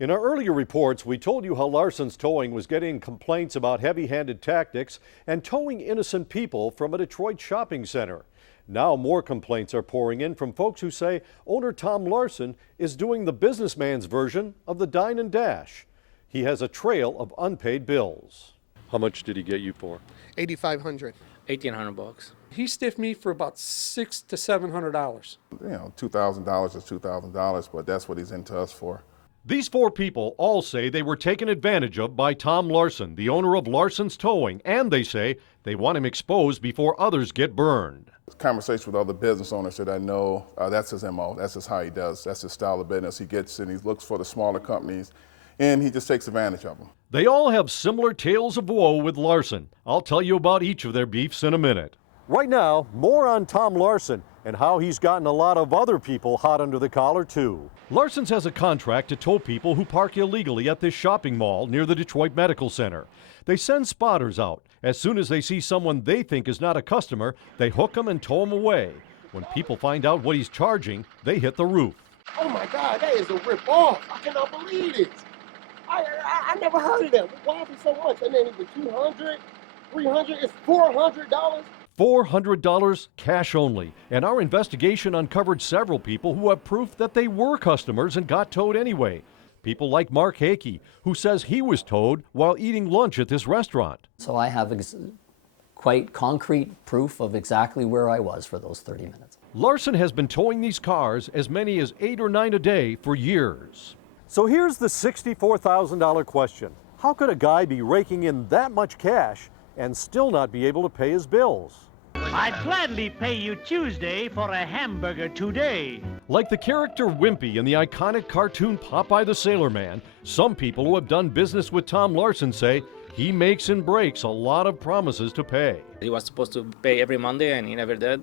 In our earlier reports, we told you how Larson's Towing was getting complaints about heavy-handed tactics and towing innocent people from a Detroit shopping center. Now more complaints are pouring in from folks who say owner Tom Larson is doing the businessman's version of the dine and dash. He has a trail of unpaid bills. How much did he get you for? $8,500. $1,800. He stiffed me for about $600 to $700. You know, $2,000 is $2,000, but that's what he's into us for. These four people all say they were taken advantage of by Tom Larson, the owner of Larson's Towing, and they say they want him exposed before others get burned. Conversation with other business owners that I know, that's his MO, that's just how he does, that's his style of business. He gets in, he looks for the smaller companies, and he just takes advantage of them. They all have similar tales of woe with Larson. I'll tell you about each of their beefs in a minute. Right now, more on Tom Larson and how he's gotten a lot of other people hot under the collar, too. Larson's has a contract to tow people who park illegally at this shopping mall near the Detroit Medical Center. They send spotters out. As soon as they see someone they think is not a customer, they hook them and tow them away. When people find out what he's charging, they hit the roof. Oh my God, that is a rip-off. I cannot believe it. I never heard of that. Why is it so much? And then even $200, $300, it's $400. $400 cash only. And our investigation uncovered several people who have proof that they were customers and got towed anyway. People like Mark Hakey, who says he was towed while eating lunch at this restaurant. So I have quite concrete proof of exactly where I was for those 30 minutes. Larson has been towing these cars as many as 8 or 9 a day for years. So here's the $64,000 question. How could a guy be raking in that much cash and still not be able to pay his bills? I'd gladly pay you Tuesday for a hamburger today. Like the character Wimpy in the iconic cartoon Popeye the Sailor Man, some people who have done business with Tom Larson say he makes and breaks a lot of promises to pay. He was supposed to pay every Monday, and he never did.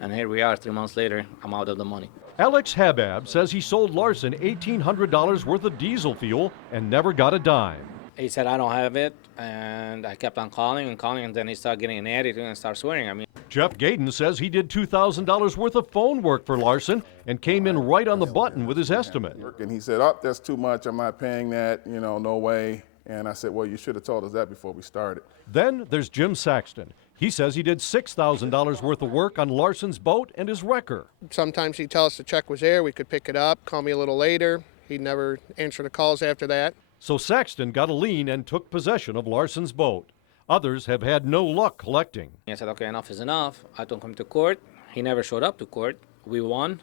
And here we are 3 months later, I'm out of the money. Alex Habab says he sold Larson $1,800 worth of diesel fuel and never got a dime. He said, I don't have it, and I kept on calling, and then he started getting an attitude and started swearing at me. Jeff Gaden says he did $2,000 worth of phone work for Larson and came in right on the button with his estimate. And he said, oh, that's too much, I'm not paying that, you know, no way. And I said, well, you should have told us that before we started. Then there's Jim Saxton. He says he did $6,000 worth of work on Larson's boat and his wrecker. Sometimes he'd tell us the check was there, we could pick it up, call me a little later. He'd never answer the calls after that. So Saxton got a lien and took possession of Larson's boat. Others have had no luck collecting. I said, okay, enough is enough. I took him to court. He never showed up to court. We won,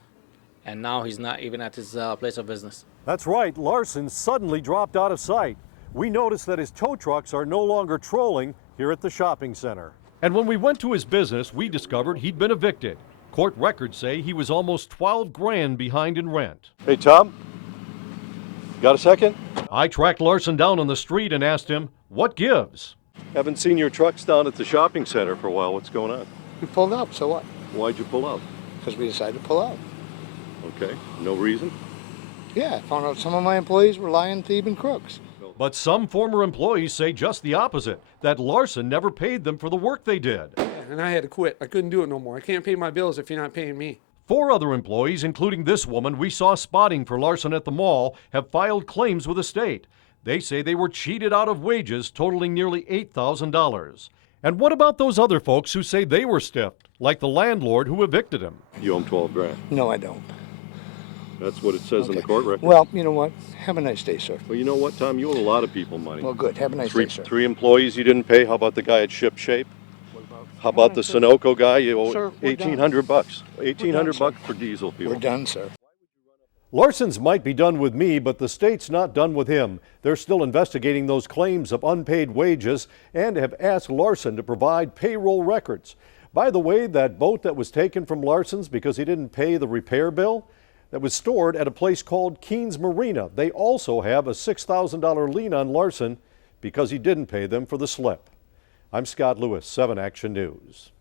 and now he's not even at his place of business. That's right, Larson suddenly dropped out of sight. We noticed that his tow trucks are no longer trolling here at the shopping center. And when we went to his business, we discovered he'd been evicted. Court records say he was almost 12 grand behind in rent. Hey, Tom, got a second? I tracked Larson down on the street and asked him, what gives? Haven't seen your trucks down at the shopping center for a while. What's going on? We pulled up, so what? Why'd you pull out? Because we decided to pull out. Okay, no reason? Yeah, I found out some of my employees were lying, thieving crooks. But some former employees say just the opposite, that Larson never paid them for the work they did. Yeah, and I had to quit. I couldn't do it no more. I can't pay my bills if you're not paying me. 4 other employees, including this woman we saw spotting for Larson at the mall, have filed claims with the state. They say they were cheated out of wages totaling nearly $8,000. And what about those other folks who say they were stiffed, like the landlord who evicted him? You owe him 12 grand. No, I don't. That's what it says in the court record. Well, you know what? Have a nice day, sir. Well, you know what, Tom? You owe a lot of people money. Well, good. Have a nice day, sir. 3 employees you didn't pay. How about the guy at Ship Shape? How about the Sunoco guy? You owe $1,800. $1,800 for diesel fuel. We're done, sir. Larson's might be done with me, but the state's not done with him. They're still investigating those claims of unpaid wages and have asked Larson to provide payroll records. By the way, that boat that was taken from Larson's because he didn't pay the repair bill, that was stored at a place called Keens Marina. They also have a $6,000 lien on Larson because he didn't pay them for the slip. I'm Scott Lewis, 7 Action News.